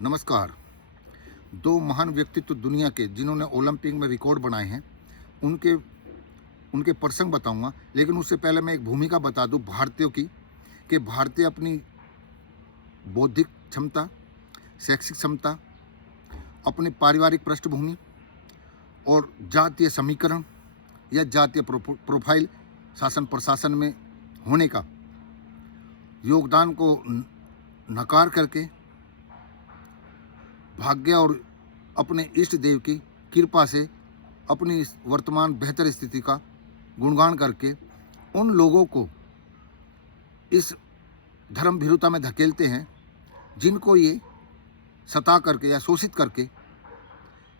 नमस्कार। दो महान व्यक्तित्व दुनिया के जिन्होंने ओलंपिक में रिकॉर्ड बनाए हैं, उनके उनके प्रसंग बताऊंगा। लेकिन उससे पहले मैं एक भूमिका बता दूं भारतीयों की, कि भारतीय अपनी बौद्धिक क्षमता, शैक्षिक क्षमता, अपनी पारिवारिक पृष्ठभूमि और जातीय समीकरण या जातीय प्रोफाइल शासन प्रशासन में होने का योगदान को नकार करके भाग्य और अपने इष्ट देव की कृपा से अपनी इस वर्तमान बेहतर स्थिति का गुणगान करके उन लोगों को इस धर्म भीरुता में धकेलते हैं जिनको ये सता करके या शोषित करके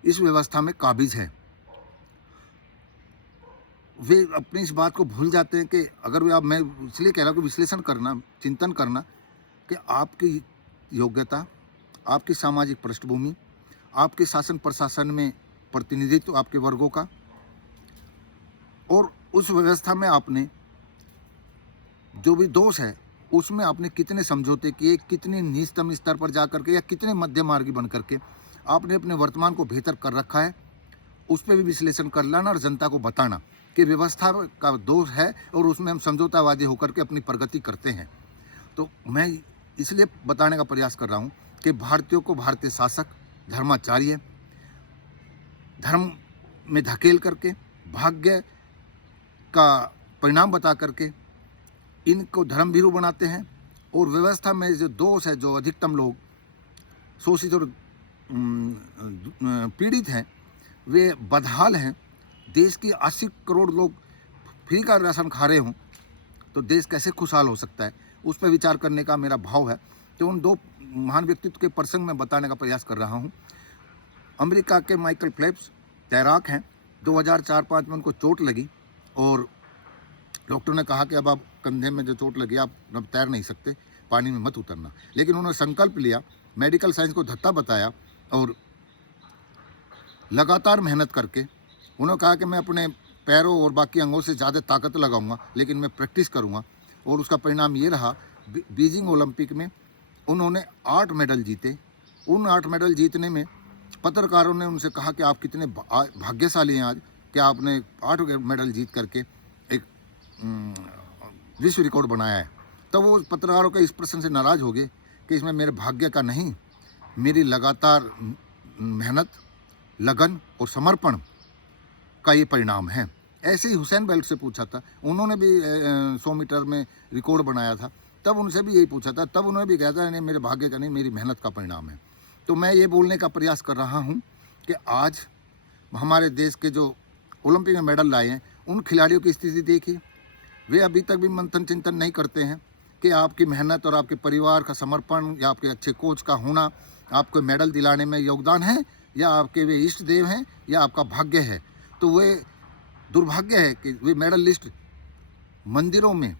इस व्यवस्था में काबिज है। वे अपनी इस बात को भूल जाते हैं कि अगर वे, अब मैं इसलिए कह रहा हूँ कि विश्लेषण करना, चिंतन करना कि आपकी योग्यता, आपकी सामाजिक पृष्ठभूमि, आपके शासन प्रशासन में प्रतिनिधित्व आपके वर्गों का, और उस व्यवस्था में आपने जो भी दोष है उसमें आपने कितने समझौते किए, कितने निचतम स्तर पर जा करके या कितने मध्य मार्गी बन करके आपने अपने वर्तमान को बेहतर कर रखा है, उस पर भी विश्लेषण कर लाना और जनता को बताना कि व्यवस्था का दोष है और उसमें हम समझौतावादी होकर के अपनी प्रगति करते हैं। तो मैं इसलिए बताने का प्रयास कर रहा हूँ कि भारतीयों को भारतीय शासक, धर्माचार्य धर्म में धकेल करके, भाग्य का परिणाम बता करके इनको धर्मभीरू बनाते हैं, और व्यवस्था में जो दोष है, जो अधिकतम लोग शोषित और पीड़ित हैं, वे बदहाल हैं। देश की 80 करोड़ लोग फ्री का राशन खा रहे हों तो देश कैसे खुशहाल हो सकता है, उस पर विचार करने का मेरा भाव है। तो उन दो महान व्यक्तित्व के प्रसंग में बताने का प्रयास कर रहा हूँ। अमेरिका के माइकल फेल्प्स तैराक हैं। 2004-5 में उनको चोट लगी और डॉक्टर ने कहा कि अब आप कंधे में जो चोट लगी, आप अब तैर नहीं सकते, पानी में मत उतरना। लेकिन उन्होंने संकल्प लिया, मेडिकल साइंस को धत्ता बताया और लगातार मेहनत करके उन्होंने कहा कि मैं अपने पैरों और बाकी अंगों से ज़्यादा ताकत लगाऊंगा, लेकिन मैं प्रैक्टिस करूंगा। और उसका परिणाम ये रहा, बीजिंग ओलंपिक में उन्होंने 8 मेडल जीते। उन 8 मेडल जीतने में पत्रकारों ने उनसे कहा कि आप कितने भाग्यशाली हैं आज कि आपने 8 मेडल जीत करके एक विश्व रिकॉर्ड बनाया है। तब वो पत्रकारों के इस प्रश्न से नाराज़ हो गए कि इसमें मेरे भाग्य का नहीं, मेरी लगातार मेहनत, लगन और समर्पण का ये परिणाम है। ऐसे ही हुसैन बोल्ट से पूछा था, उन्होंने भी 100 मीटर में रिकॉर्ड बनाया था, तब उनसे भी यही पूछा था, तब उन्होंने भी कहा था नहीं, मेरे भाग्य का नहीं, मेरी मेहनत का परिणाम है। तो मैं ये बोलने का प्रयास कर रहा हूँ कि आज हमारे देश के जो ओलंपिक में मेडल लाए हैं, उन खिलाड़ियों की स्थिति देखिए। वे अभी तक भी मंथन चिंतन नहीं करते हैं कि आपकी मेहनत और आपके परिवार का समर्पण या आपके अच्छे कोच का होना आपको मेडल दिलाने में योगदान है, या आपके वे इष्ट देव हैं, या आपका भाग्य है। तो वे दुर्भाग्य है कि वे मेडल लिस्ट मंदिरों में,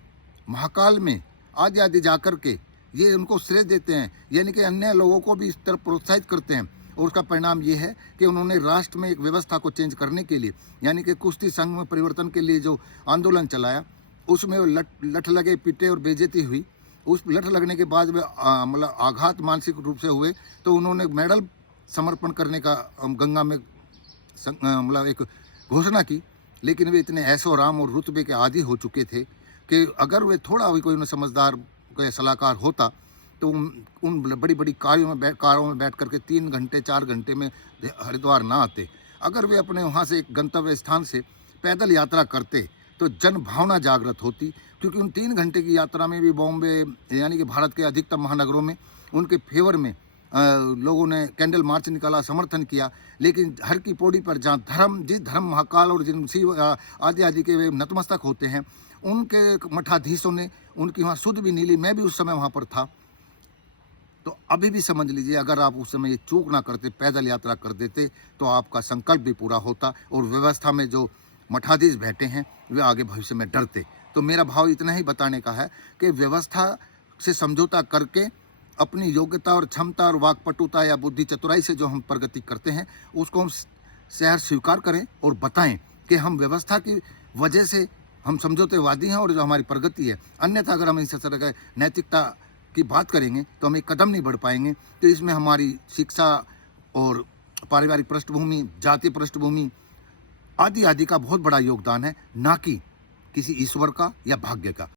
महाकाल में आदि आदि जा कर के ये उनको श्रेय देते हैं, यानी कि अन्य लोगों को भी इस तरह प्रोत्साहित करते हैं। और उसका परिणाम ये है कि उन्होंने राष्ट्र में एक व्यवस्था को चेंज करने के लिए, यानी कि कुश्ती संघ में परिवर्तन के लिए जो आंदोलन चलाया, उसमें वो लठ लगे, पिटे और बेइज्जती हुई। उस लठ लगने के बाद वे मतलब आघात मानसिक रूप से हुए, तो उन्होंने मेडल समर्पण करने का गंगा में मतलब एक घोषणा की। लेकिन वे इतने ऐशो आराम और रुतबे के आदी हो चुके थे कि अगर वे थोड़ा भी कोई समझदार, कोई सलाहकार होता तो उन बड़ी बड़ी कारों में बैठ करके 3 घंटे 4 घंटे में हरिद्वार ना आते। अगर वे अपने वहाँ से एक गंतव्य स्थान से पैदल यात्रा करते तो जन भावना जागृत होती, क्योंकि उन 3 घंटे की यात्रा में भी बॉम्बे यानी कि भारत के अधिकतम महानगरों में उनके फेवर में लोगों ने कैंडल मार्च निकाला, समर्थन किया। लेकिन हर की पौड़ी पर जहाँ जिस धर्म महाकाल और जिन शिव आदि आदि के वे नतमस्तक होते हैं, उनके मठाधीशों ने उनकी वहाँ सुध भी नहीं ली। मैं भी उस समय वहाँ पर था। तो अभी भी समझ लीजिए, अगर आप उस समय ये चूक ना करते, पैदल यात्रा कर देते, तो आपका संकल्प भी पूरा होता और व्यवस्था में जो मठाधीश बैठे हैं वे आगे भविष्य में डरते। तो मेरा भाव इतना ही बताने का है कि व्यवस्था से समझौता करके अपनी योग्यता और क्षमता और वाकपटुता या बुद्धि चतुराई से जो हम प्रगति करते हैं, उसको हम शहर स्वीकार करें और बताएं कि हम व्यवस्था की वजह से हम समझौतेवादी हैं और जो हमारी प्रगति है। अन्यथा अगर हम इस तरह का नैतिकता की बात करेंगे तो हम एक कदम नहीं बढ़ पाएंगे। तो इसमें हमारी शिक्षा और पारिवारिक पृष्ठभूमि, जातीय पृष्ठभूमि आदि आदि का बहुत बड़ा योगदान है, ना कि किसी ईश्वर का या भाग्य का।